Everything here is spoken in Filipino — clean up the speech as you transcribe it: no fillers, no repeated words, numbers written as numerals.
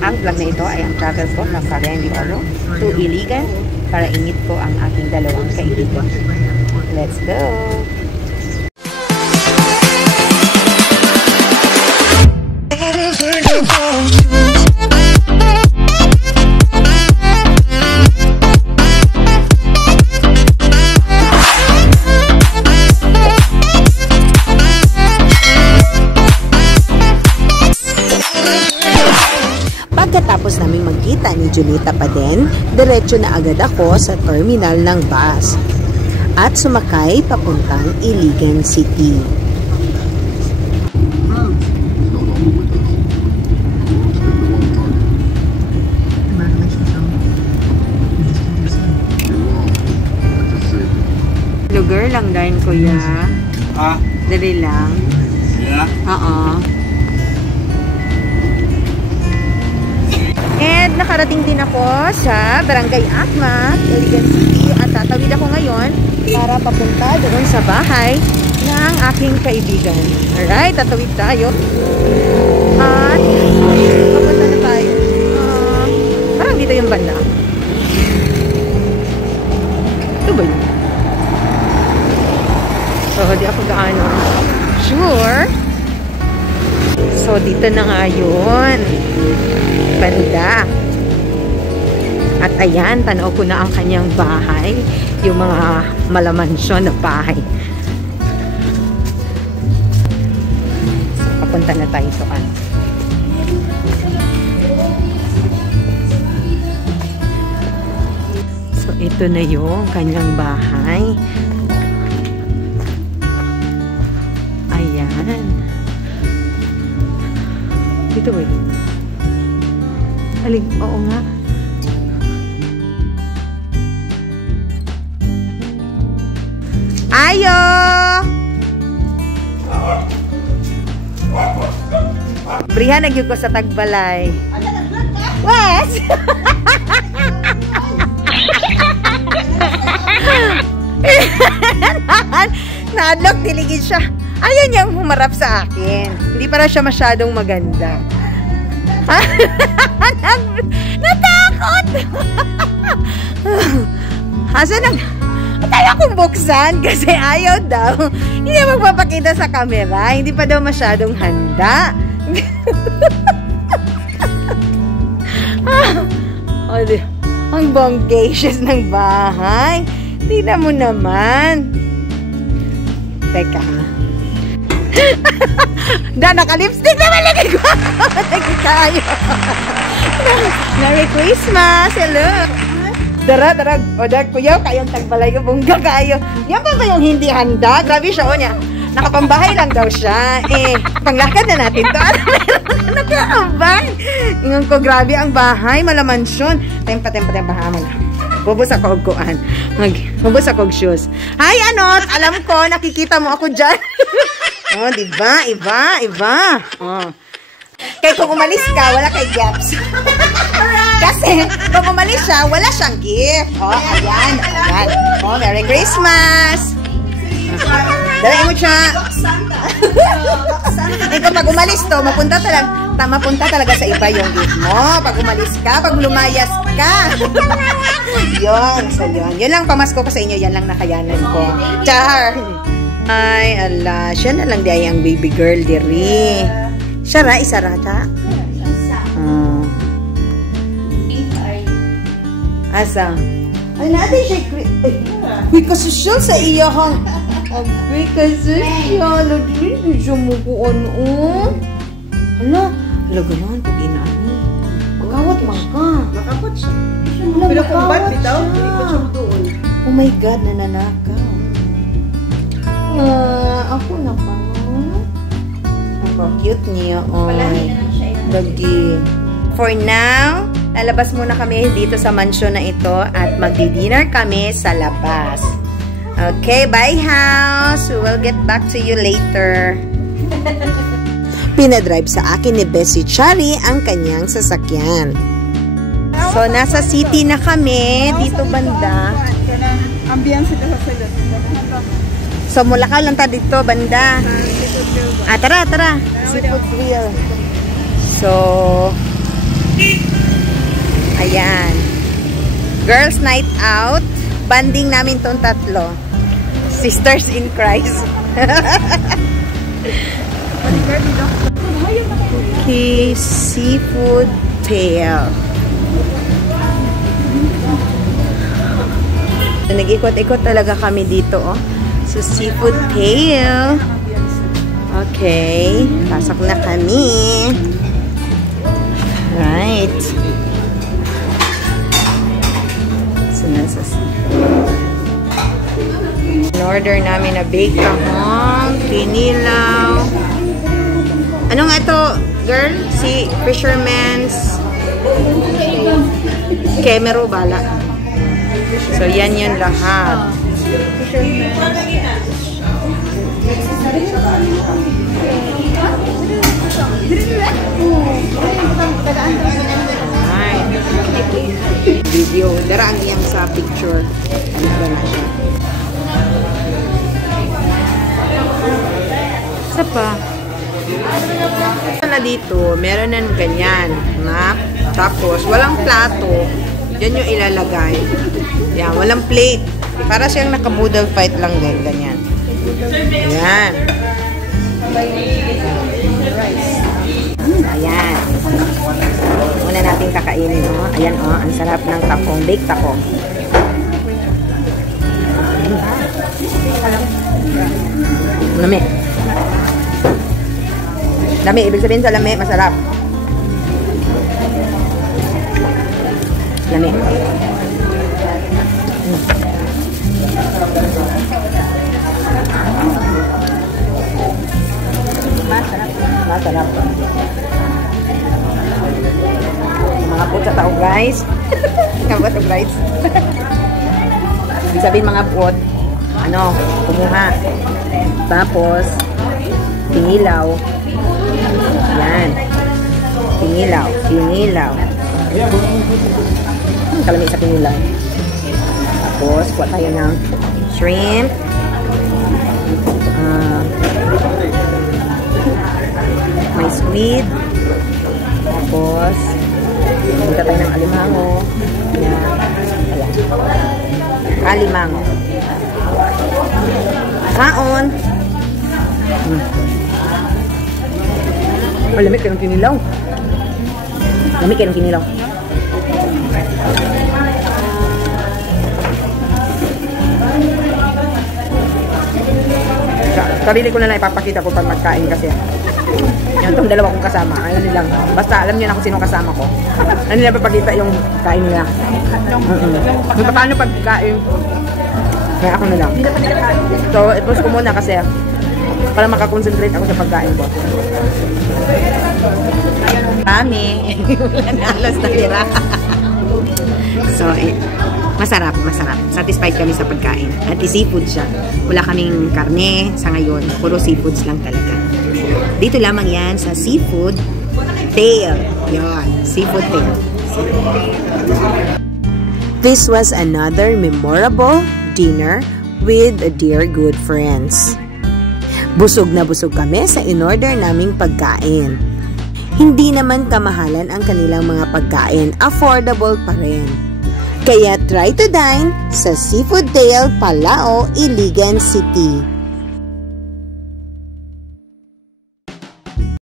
Ang vlog na ito ay ang travel ko ng Cagayan de Oro to Iligan para i-meet ko ang aking dalawang kaibigan. Let's go! Pagkatapos namin magkita ni Junita pa din, diretso na agad ako sa terminal ng bus at sumakay papuntang Iligan City. Lugar lang din, kuya. Dali lang. Yeah? Oo. And nakarating din ako sa Barangay Akma, Iligan City, at tatawid ako ngayon para papunta doon sa bahay ng aking kaibigan. Alright, tatawid tayo. At papunta na tayo. Parang dito yung banda. Ito ba yun? So, di ako gaano sure. So, dito na nga yun. Banda. At ayan, tanaw ko na ang kanyang bahay. Yung mga malamansyon na bahay. So, papunta na tayo doon. So, ito na yung kanyang bahay. Ayan. Dito ba yun? Alig, oo nga. Ayo! Brihan nagyug ko sa Tagbalay. Wes! Naadlok, tiligid siya. Ayaw niyang humarap sa akin. Hindi para siya masyadong maganda. Natakot! Asa nang tayo akong buksan kasi ayaw daw. Hindi magpapakita sa camera. Hindi pa daw masyadong handa. Ang bonggacious ng bahay. Tingnan mo naman. Teka. Naka-lipstick naman lagi ko. Lagi tayo. Merry Christmas. Hello. Dara. O, dar, kuya, kayong Tagbalay ko. Bungga kayo. Yan pa ba yung hindi handa? Grabe siya, o niya. Nakapambahay lang daw siya. Panglakad na natin to. Nakakambay. Ingon ko, grabe ang bahay. Malamansyon. Tempa. Bubos ako og kuan. Bubos ako og shoes. Hi, Anot. Alam ko, nakikita mo ako dyan. Oh, diba? Iba. Oh. Kaya kung umalis ka, wala kay gifts. Kasi, kung umalis siya, wala siyang gift. Oh, ayan. Oh, Merry Christmas. Dalain mo siya. Eh, kung pag umalis to, mapunta talaga sa iba yung gift mo. Pag umalis ka, pag lumayas ka. Yun. So, yun. Yun lang pamasko ko sa inyo. Yan lang nakayanan ko. Char! Ay, ala. Siya na lang di ay ang baby girl diri. Siya ra, isa ra ta? Asa? Ay, natin siya. Uy, kasosyal sa iyahang. Ay, kasosyal. Lagi siya mo ko ano. Hala, gano'n. Pag inaano. Magkawat man ka. Makapot siya. Pero kung ba't bitaw, ikot siya doon. Oh my God, nananakaw. Ako na pa. Ang cute niya. Lagi. For now, lalabas muna kami dito sa mansyon na ito at magdi-dinner kami sa labas. Okay, bye house. We'll get back to you later. Pinadrive sa akin ni Bessie Chari ang kanyang sasakyan. So, nasa city na kami. Dito banda. Ambiance ito sa silot. So, mula ka lang ta dito banda. Tara. Seafood grill. So, Girls night out. Banding namin tong tatlo. Sisters in Christ. Okay, seafood tail. Nag-ikot-ikot talaga kami dito, oh. So, seafood tail. Okay. Pasok na kami. Right. So, in-order namin na baked tahong, kinilaw. Ano nga ito, girl? Si Fisherman's Kemero bala. So, yan yun lahat. Video. Daraan iyang sa picture. Ano ba na siya? Isa pa. Na dito, meron ng ganyan. Na, tapos, walang plato. Diyan yung ilalagay. Yan, walang plate. Para siyang naka-boodle fight lang din. Ganyan. Ayan. Ayan. Una natin kakainin, oh. Ayan, oh. Ang sarap ng takong. Baked takong. Lami. Lami. Ibig sabihin sa lami, masarap. Lami. Masarap. Mga puot sa tao, guys. Mga puot, guys. Ibig sabihin mga puot, ano, kumuha. Tapos, pinilaw. Yan. Pinilaw. Kalami sa pinilaw. Tapos, kuha tayo ng shrimp. May squid. Tapos, punta tayo ng alimango. Ayan. Alimango. Kaon. Lamig kayo ng kinilaw. Lamig kayo ng kinilaw. Sarili ko na lang ipapakita ko pag magkain kasi. Yan itong dalawa kong kasama. Ayun lang. Basta alam niyo na kung sino kasama ko. Ano nila papakita yung kain nila. Kung paano pagkain. Kaya ako na lang. So, i-post ko muna kasi para makakonsentrate ako sa pagkain ko. Kami. Wala na alas na tira. So, masarap. Satisfied kami sa pagkain. At seafood siya. Wala kaming karne sa ngayon. Puro seafoods lang talaga. Dito lamang yan sa seafood tail. Yan. Seafood tail. This was another memorable dinner with dear good friends. Busog na busog kami sa in-order naming pagkain. Hindi naman kamahalan ang kanilang mga pagkain. Affordable pa rin. Kaya try to dine sa Seafood Tail, Palao, Iligan City.